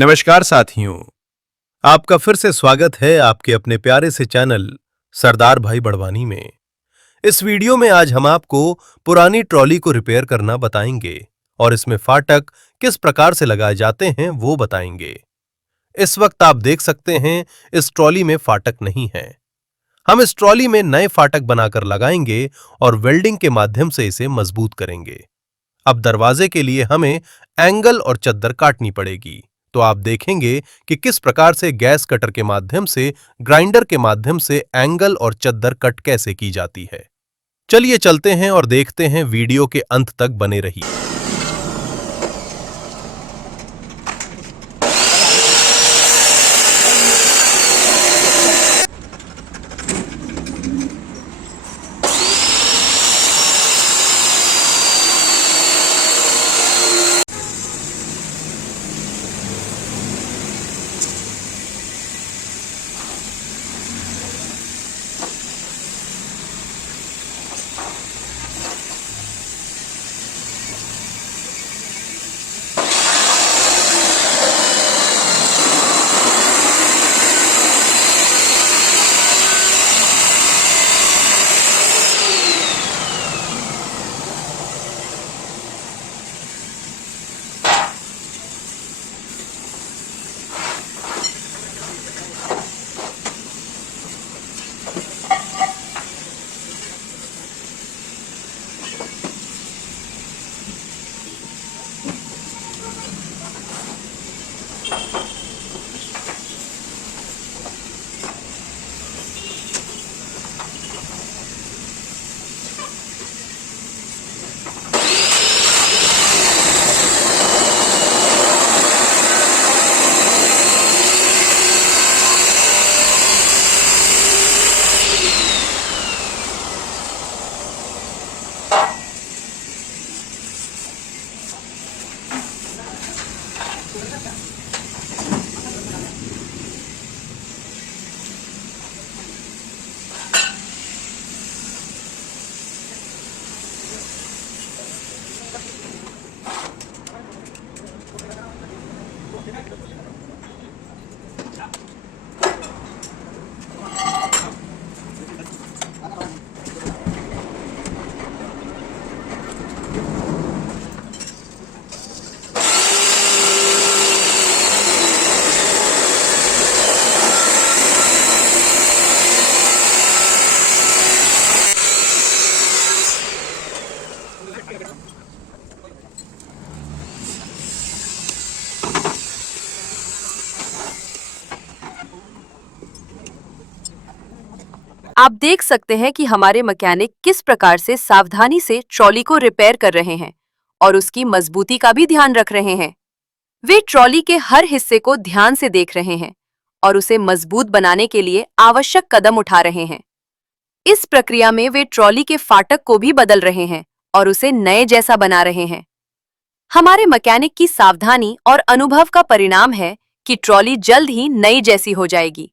नमस्कार साथियों, आपका फिर से स्वागत है आपके अपने प्यारे से चैनल सरदार भाई बड़वानी में। इस वीडियो में आज हम आपको पुरानी ट्रॉली को रिपेयर करना बताएंगे और इसमें फाटक किस प्रकार से लगाए जाते हैं वो बताएंगे। इस वक्त आप देख सकते हैं इस ट्रॉली में फाटक नहीं है। हम इस ट्रॉली में नए फाटक बनाकर लगाएंगे और वेल्डिंग के माध्यम से इसे मजबूत करेंगे। अब दरवाजे के लिए हमें एंगल और चद्दर काटनी पड़ेगी, तो आप देखेंगे कि किस प्रकार से गैस कटर के माध्यम से, ग्राइंडर के माध्यम से एंगल और चद्दर कट कैसे की जाती है। चलिए चलते हैं और देखते हैं, वीडियो के अंत तक बने रहिए। आप देख सकते हैं कि हमारे मैकेनिक किस प्रकार से सावधानी से ट्रॉली को रिपेयर कर रहे हैं और उसकी मजबूती का भी ध्यान रख रहे हैं। वे ट्रॉली के हर हिस्से को ध्यान से देख रहे हैं और उसे मजबूत बनाने के लिए आवश्यक कदम उठा रहे हैं। इस प्रक्रिया में वे ट्रॉली के फाटक को भी बदल रहे हैं और उसे नए जैसा बना रहे हैं। हमारे मैकेनिक की सावधानी और अनुभव का परिणाम है कि ट्रॉली जल्द ही नई जैसी हो जाएगी।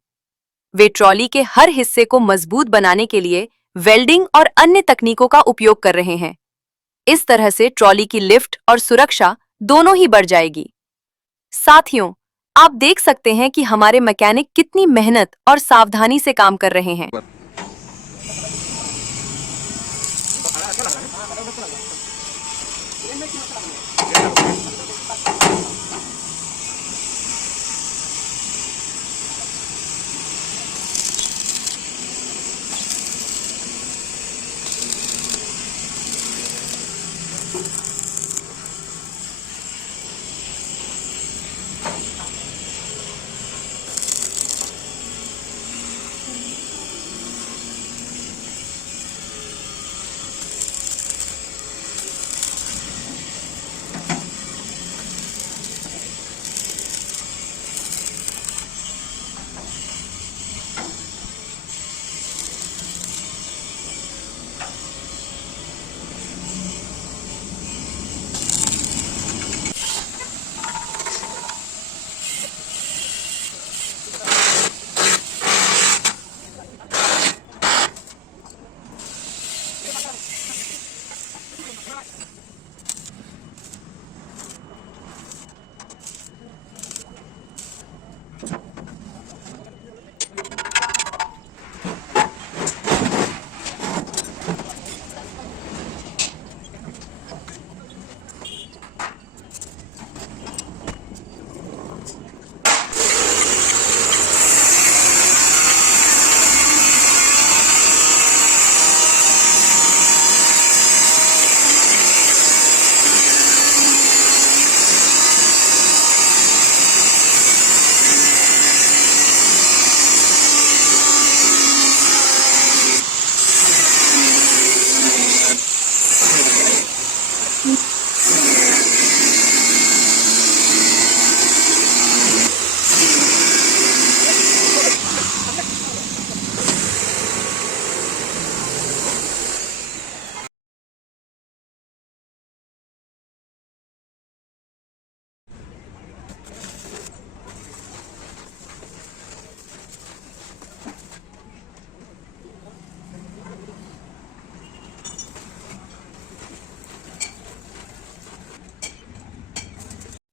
वे ट्रॉली के हर हिस्से को मजबूत बनाने के लिए वेल्डिंग और अन्य तकनीकों का उपयोग कर रहे हैं। इस तरह से ट्रॉली की लिफ्ट और सुरक्षा दोनों ही बढ़ जाएगी। साथियों, आप देख सकते हैं कि हमारे मैकेनिक कितनी मेहनत और सावधानी से काम कर रहे हैं।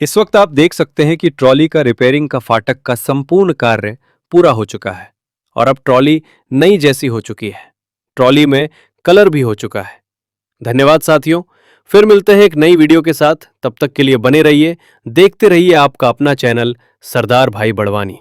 इस वक्त आप देख सकते हैं कि ट्रॉली का रिपेयरिंग का फाटक का संपूर्ण कार्य पूरा हो चुका है और अब ट्रॉली नई जैसी हो चुकी है। ट्रॉली में कलर भी हो चुका है। धन्यवाद साथियों, फिर मिलते हैं एक नई वीडियो के साथ। तब तक के लिए बने रहिए, देखते रहिए आपका अपना चैनल सरदार भाई बड़वानी।